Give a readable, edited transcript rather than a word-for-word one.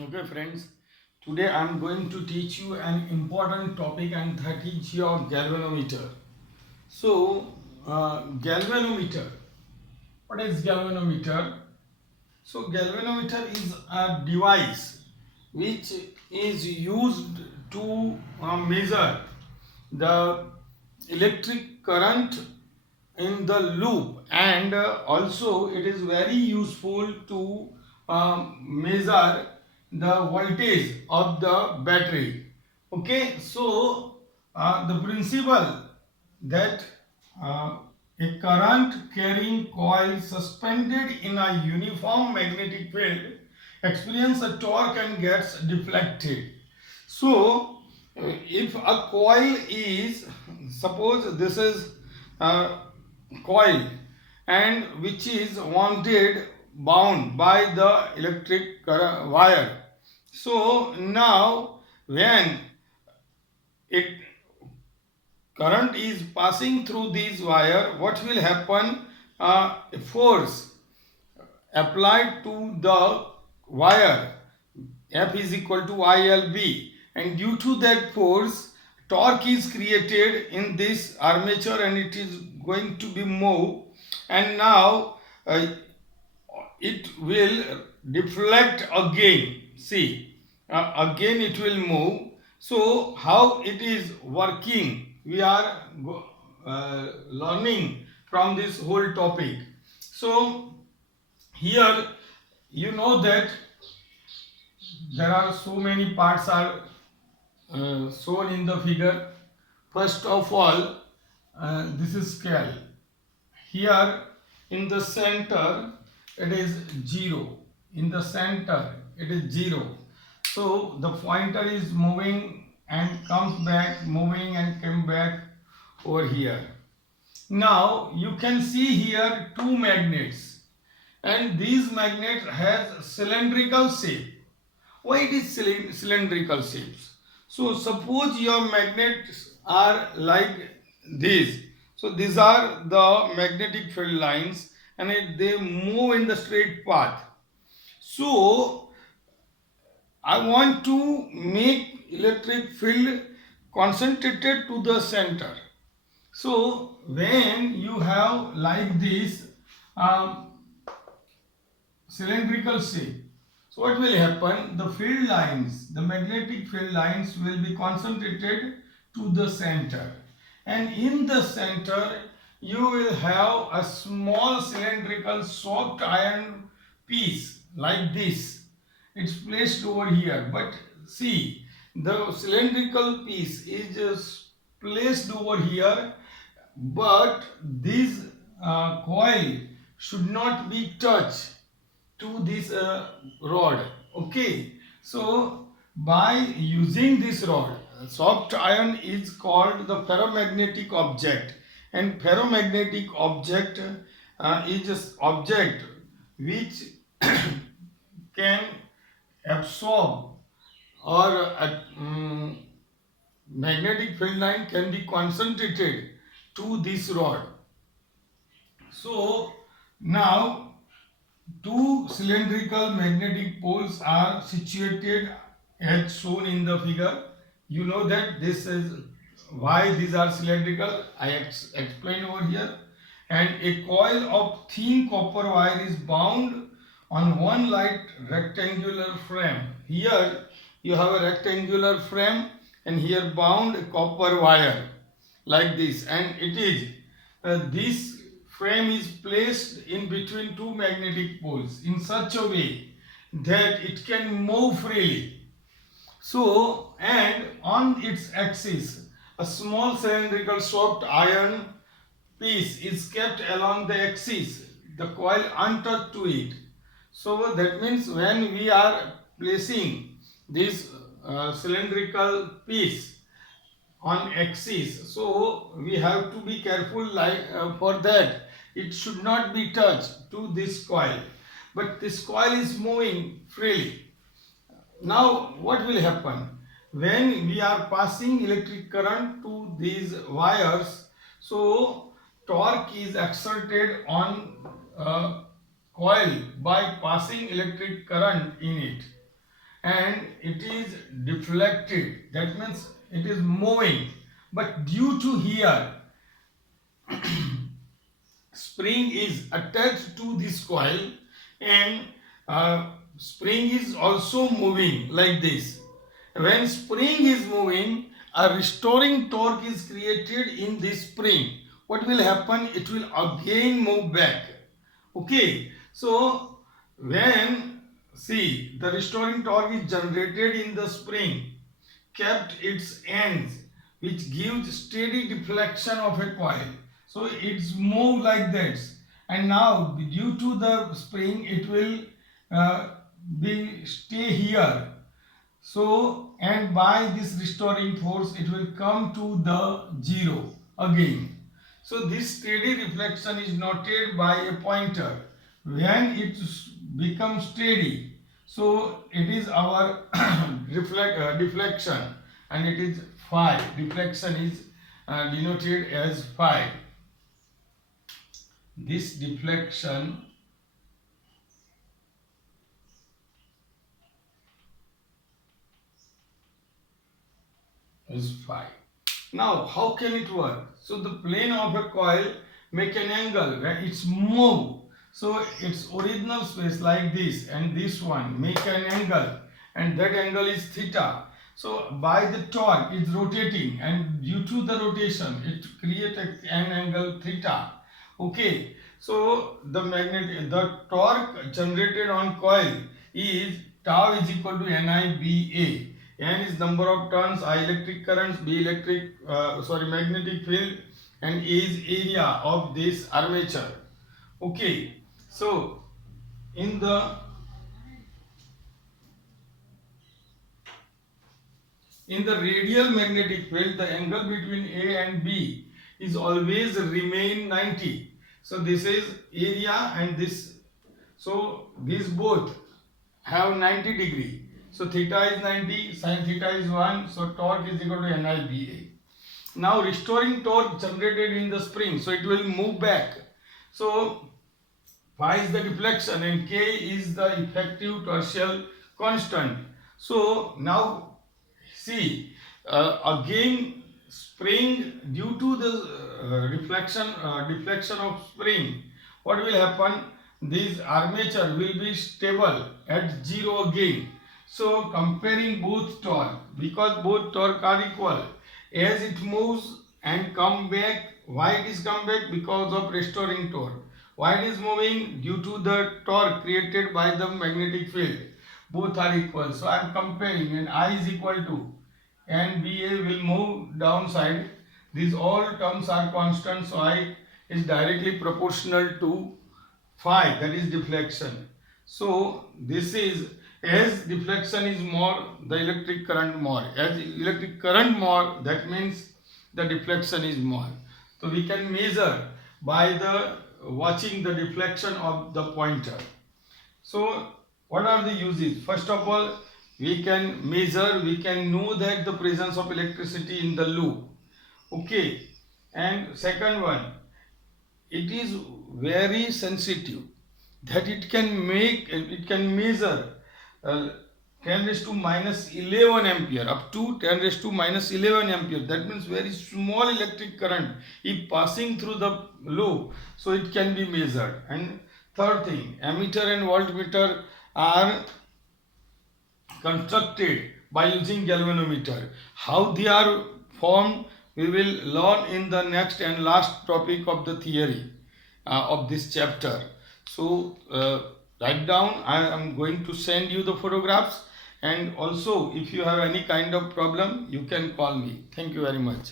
Okay, friends, today I am going to teach you an important topic, and that is your galvanometer. So, galvanometer. What is galvanometer? So, galvanometer is a device which is used to measure the electric current in the loop, and also it is very useful to measure the voltage of the battery. Okay, so the principle that uh, a current carrying coil suspended in a uniform magnetic field experience a torque and gets deflected. So if a coil is, suppose this is a coil, and which is wanted bound by the electric wire. So now when it current is passing through this wire, what will happen? A force applied to the wire, F is equal to ILB, and due to that force torque is created in this armature, and it is going to be moved, and now it will deflect again. See, again it will move. So how it is working, we are learning from this whole topic. So here you know that there are so many parts are shown in the figure. First of all, this is scale. Here in the center it is 0. In the center it is 0. So the pointer is moving and comes back, moving and come back over here. Now you can see here two magnets, and these magnets has cylindrical shape. Why it is cylindrical shapes? So suppose your magnets are like this. So these are the magnetic field lines, and they move in the straight path. So I want to make electric field concentrated to the center. So when you have like this um, cylindrical shape, so what will happen? The field lines, the magnetic field lines will be concentrated to the center, and in the center you will have a small cylindrical soft iron piece like this. It's placed over here, but see, the cylindrical piece is just placed over here, but this coil should not be touched to this rod. Okay, so by using this rod, soft iron is called the ferromagnetic object, and ferromagnetic object is an object which can absorb, or magnetic field line can be concentrated to this rod. So now two cylindrical magnetic poles are situated as shown in the figure. You know that this is why these are cylindrical. I explain over here. And a coil of thin copper wire is bound on one light rectangular frame. Here you have a rectangular frame, and here bound a copper wire like this, and it is this frame is placed in between two magnetic poles in such a way that it can move freely. So, and on its axis a small cylindrical soft iron piece is kept along the axis, the coil untouched to it. So that means when we are placing this cylindrical piece on axis, so we have to be careful, like for that it should not be touched to this coil, but this coil is moving freely. Now what will happen when we are passing electric current to these wires? So torque is exerted on coil by passing electric current in it. and it is deflected. That means it is moving. But due to here spring is attached to this coil, and spring is also moving like this. When spring is moving, a restoring torque is created in this spring. What will happen? It will again move back. Okay, so when, see, the restoring torque is generated in the spring, kept its ends, which gives steady deflection of a coil. So it's moved like this, and now due to the spring it will be stay here. So, and by this restoring force it will come to the zero again. So this steady reflection is noted by a pointer. When it becomes steady, so it is our deflection, and it is phi. Deflection is denoted as phi. This deflection is phi. Now, how can it work? So the plane of a coil make an angle when it's moved. So its original space like this, and this one make an angle, and that angle is theta. So by the torque it's rotating, and due to the rotation it creates an angle theta. Okay, so the torque generated on coil is tau is equal to NIBA. N is number of turns, I electric currents, B magnetic field, and A is area of this armature. Okay, so in the radial magnetic field, the angle between A and B is always remain 90. So this is area and this. So these both have 90 degree. So theta is 90, sin theta is 1. So torque is equal to NIBA. Now restoring torque generated in the spring. So it will move back. So phi is the deflection and K is the effective torsional constant. So now see, again spring, due to the deflection of spring, what will happen? This armature will be stable at 0 again. So comparing both torque, because both torque are equal, as it moves and come back, why it is come back? Because of restoring torque. Why it is moving? Due to the torque created by the magnetic field. Both are equal. So I am comparing, and I is equal to, and BA will move downside. These all terms are constant, so I is directly proportional to phi, that is deflection. So this is, as deflection is more, the electric current more. As electric current more, that means the deflection is more. So we can measure by the watching the deflection of the pointer. So what are the uses? First of all, we can measure, we can know that the presence of electricity in the loop. Okay, and second one, it is very sensitive, that it can measure 10 raised to minus 11 ampere, up to 10 raised to minus 11 ampere. That means very small electric current if passing through the loop, so it can be measured. And third thing, ammeter and voltmeter are constructed by using galvanometer. How they are formed, we will learn in the next and last topic of the theory of this chapter. So write down, I am going to send you the photographs, and also if you have any kind of problem you can call me. Thank you very much.